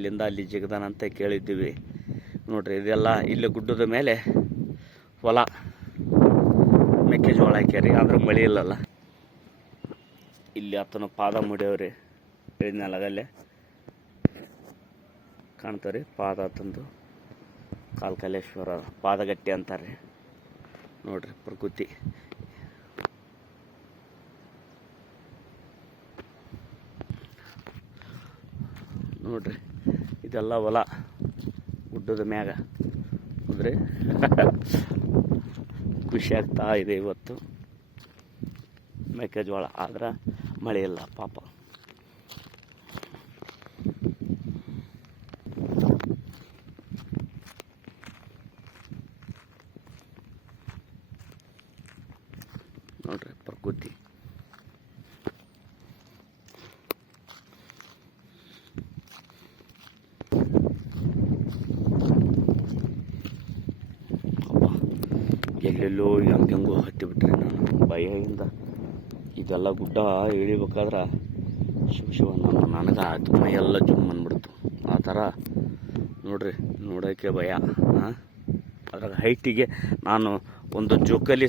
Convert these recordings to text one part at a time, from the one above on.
ಇಲ್ಲಿಂದ ಅಲ್ಲಿ ಜಿಗದಾನಂತ ಕೇಳಿದ್ದೀವಿ. ನೋಡ್ರಿ ಇದೆಲ್ಲ ಇಲ್ಲಿ ಗುಡ್ಡದ ಮೇಲೆ ಹೊಲ ಮೆಕ್ಕೆಜೋಳ ಹಾಕ್ಯಾರಿ, ಆದ್ರೆ ಮಳೆ ಇಲ್ಲಲ್ಲ. ಇಲ್ಲಿ ಆತನ ಪಾದ ಮುಡಿಯವ್ರಿ, ಹೇಳಿದ್ನಲ್ಲಗಲ್ಲೇ ಕಾಣ್ತಾವ್ರಿ ಪಾದ ಆತಂದು. ಕಾಲ್ಕಲೇಶ್ವರ ಪಾದಗಟ್ಟಿ ಅಂತಾರೆ ನೋಡ್ರಿ. ಪ್ರಕೃತಿ ನೋಡ್ರಿ, ಇದೆಲ್ಲ ಹೊಲ ಗುಡ್ಡದ ಮ್ಯಾಗ ಅಂದರೆ ಖುಷಿ ಆಗ್ತಾ ಇದೆ. ಇವತ್ತು ಮೆಕ್ಕೆಜೋಳ ಆದ್ರೆ ಮಳೆ ಇಲ್ಲ ಪಾಪ. ನೋಡ್ರಿ ಪ್ರಕೃತಿ ಎಲ್ಲೆಲ್ಲೋ ಹೆಂಗೆಂಗೋ ಹತ್ತಿಬಿಟ್ರೆ ನಾನು ಭಯದಿಂದ. ಇದೆಲ್ಲ ಗುಡ್ಡ ಇಳಿಬೇಕಾದ್ರೆ ಶಿವ ನನಗೆ ಆಯ್ತು, ಮೈಯೆಲ್ಲ ಜುಮ್ ಅಂದ್ಬಿಡ್ತು ಆ ಥರ. ನೋಡ್ರಿ ನೋಡೋಕ್ಕೆ ಭಯ. ಅದ್ರಾಗ ಹೈಟಿಗೆ ನಾನು ಒಂದು ಜೋಕಾಲಿ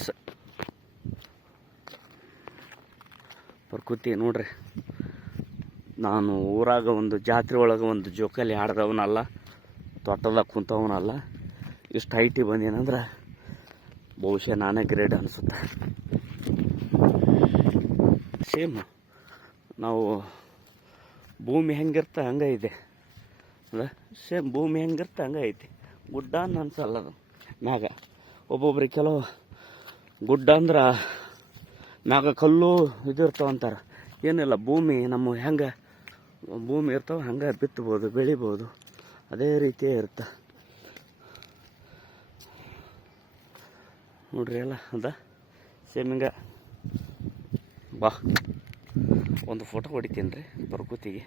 ಪ್ರಕೃತಿ ನೋಡ್ರಿ, ನಾನು ಊರಾಗ ಒಂದು ಜಾತ್ರೆ ಒಳಗೆ ಒಂದು ಜೋಕಾಲಿ ಆಡ್ದವನಲ್ಲ, ತೋಟದಾಗ ಕುಂತವನಲ್ಲ. ಇಷ್ಟು ಹೈಟಿಗೆ ಬಂದೇನಂದ್ರೆ ಬಹುಶಃ ನಾನೇ ಗ್ರೇಡ್ ಅನಿಸುತ್ತೆ. ಸೇಮ್ ನಾವು ಭೂಮಿ ಹೆಂಗಿರ್ತ ಹಂಗೆ ಇದೆ ಅಲ್ಲ, ಸೇಮ್ ಭೂಮಿ ಹೆಂಗಿರ್ತ ಹಂಗೆ ಐತಿ. ಗುಡ್ಡ ಅನ್ಸಲ್ಲ ಅದು ಮ್ಯಾಗ. ಒಬ್ಬೊಬ್ರಿಗೆ ಕೆಲವು ಗುಡ್ಡ ಅಂದ್ರೆ ಮ್ಯಾಗ ಕಲ್ಲು ಇದು ಇರ್ತಾವಂತಾರೆ. ಏನಿಲ್ಲ, ಭೂಮಿ ನಮ್ಮ ಹೆಂಗೆ ಭೂಮಿ ಇರ್ತಾವೆ ಹಂಗೆ ಬಿತ್ತಬೋದು, ಬೆಳಿಬೋದು, ಅದೇ ರೀತಿಯೇ ಇರುತ್ತೆ ನೋಡ್ರಿ. ಎಲ್ಲ ಅದ ಸೇಮ್ ಹಿಂಗೆ. ಬಾ ಒಂದು ಫೋಟೋ ಹೊಡಿತೀನಿ ರೀ ಪ್ರಕೃತಿಗೆ.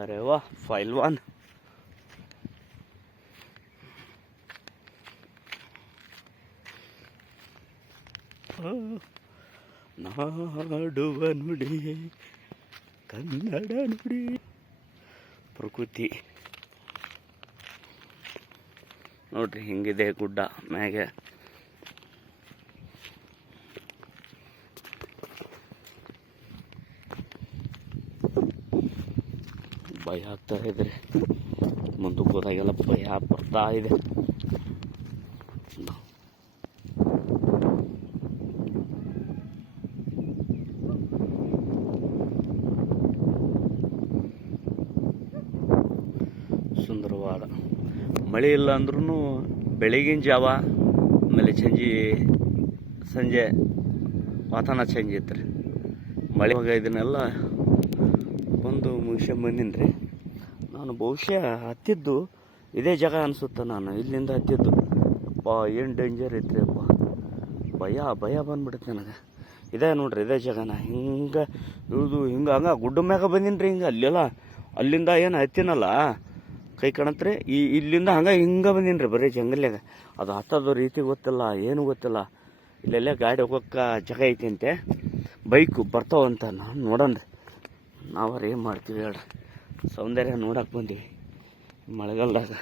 ಅರೆ ವಾ ಫೈಲ್ವಾನ್. ನಾಡುವ ನುಡಿ ಕನ್ನಡ ನುಡಿ. ಪ್ರಕೃತಿ ನೋಡ್ರಿ ಹಿಂಗಿದೆ ಗುಡ್ಡ ಮ್ಯಾಗೆ. ಭಯ ಆಗ್ತಾ ಇದ್ರಿ, ಮುಂದಕ್ಕೆ ಹೋದಾಗೆಲ್ಲ ಭಯ ಬರ್ತಾ ಇದೆ. ಸುಂದರವಾದ ಮಳೆ ಇಲ್ಲ ಅಂದ್ರೂ ಬೆಳಗಿನ ಜಾವ ಆಮೇಲೆ ಸಂಜೆ ವಾತಾವರಣ ಚೇಂಜ್ ಐತ್ರಿ. ಮಳೆ ಇದನ್ನೆಲ್ಲ ಬಂದು ಮುಗಿಸ್ಕೊಂಬಂದಿನಿ ರೀ. ನಾನು ಬಹುಶಃ ಹತ್ತಿದ್ದು ಇದೇ ಜಾಗ ಅನಿಸುತ್ತೆ. ನಾನು ಇಲ್ಲಿಂದ ಹತ್ತಿದ್ದು ಅಪ್ಪ ಏನು ಡೇಂಜರ್ ಐತ್ರಿ ಅಪ್ಪ, ಭಯ ಬಂದ್ಬಿಡುತ್ತೆ ನನಗೆ. ಇದೇ ನೋಡ್ರಿ ಇದೇ ಜಾಗನ ಹಿಂಗೆ ಇಳಿದು ಹಿಂಗೆ ಹಂಗೆ ಗುಡ್ಡ ಮ್ಯಾಗ ಬಂದೀನಿ ರೀ. ಹಿಂಗೆ ಅಲ್ಲೆಲ್ಲ ಅಲ್ಲಿಂದ ಏನು ಹತ್ತಿನಲ್ಲ ಕೈ ಕಾಣತ್ರಿ, ಇಲ್ಲಿಂದ ಹಿಂಗೆ ಬಂದೀನಿ ರೀ. ಬರೀ ಜಂಗಲ್ಯಾಗ ಅದು ಹತ್ತೋದು ರೀತಿ ಗೊತ್ತಿಲ್ಲ, ಏನು ಗೊತ್ತಿಲ್ಲ. ಇಲ್ಲೆಲ್ಲ ಗಾಡಿ ಹೋಗೋಕ್ಕೆ ಜಾಗ ಐತಿ ಅಂತೆ, ಬೈಕು ಬರ್ತಾವಂತ. ನಾನು ನೋಡೋಣ ರೀ, ನಾವ್ರು ಏನು ಮಾಡ್ತೀವಿ ಹೇಳ್ರಿ. ಸೌಂದರ್ಯ ನೋಡಕ್ಕೆ ಬಂದೀವಿ ಮಳೆಗಾಲದಾಗ.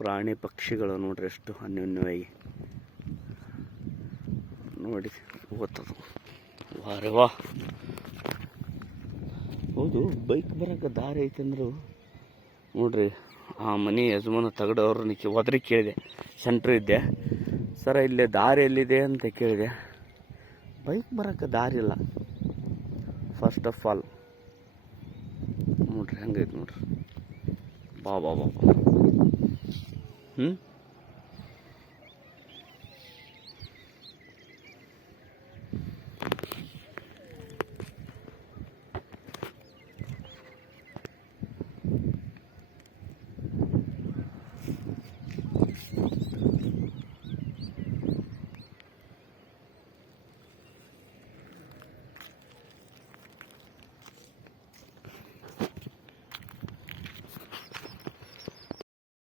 ಪ್ರಾಣಿ ಪಕ್ಷಿಗಳು ನೋಡ್ರಿ ಎಷ್ಟು ಅನ್ಯೋನ್ಯವಾಗಿ ನೋಡಿ ಓದ್ತದ. ವಾರೆ ವಾ. ಹೌದು, ಬೈಕ್ ಬರೋಕೆ ದಾರಿ ಐತೆ ಅಂದರು ನೋಡ್ರಿ. ಆ ಮನೆ ಯಜಮಾನ ತಗಡವ್ರು ಒದ್ರಿ ಕೇಳಿದೆ, ಸೆಂಟ್ರ್ ಇದ್ದೆ, ಸರ ಇಲ್ಲೇ ದಾರಿ ಎಲ್ಲಿದೆ ಅಂತ ಕೇಳಿದೆ. ಬೈಕ್ ಬರೋಕ್ಕೆ ದಾರಿ ಇಲ್ಲ ಫಸ್ಟ್ ಆಫ್ ಆಲ್. ನೋಡ್ರಿ ಹೆಂಗೈತೆ ನೋಡ್ರಿ. ಬಾ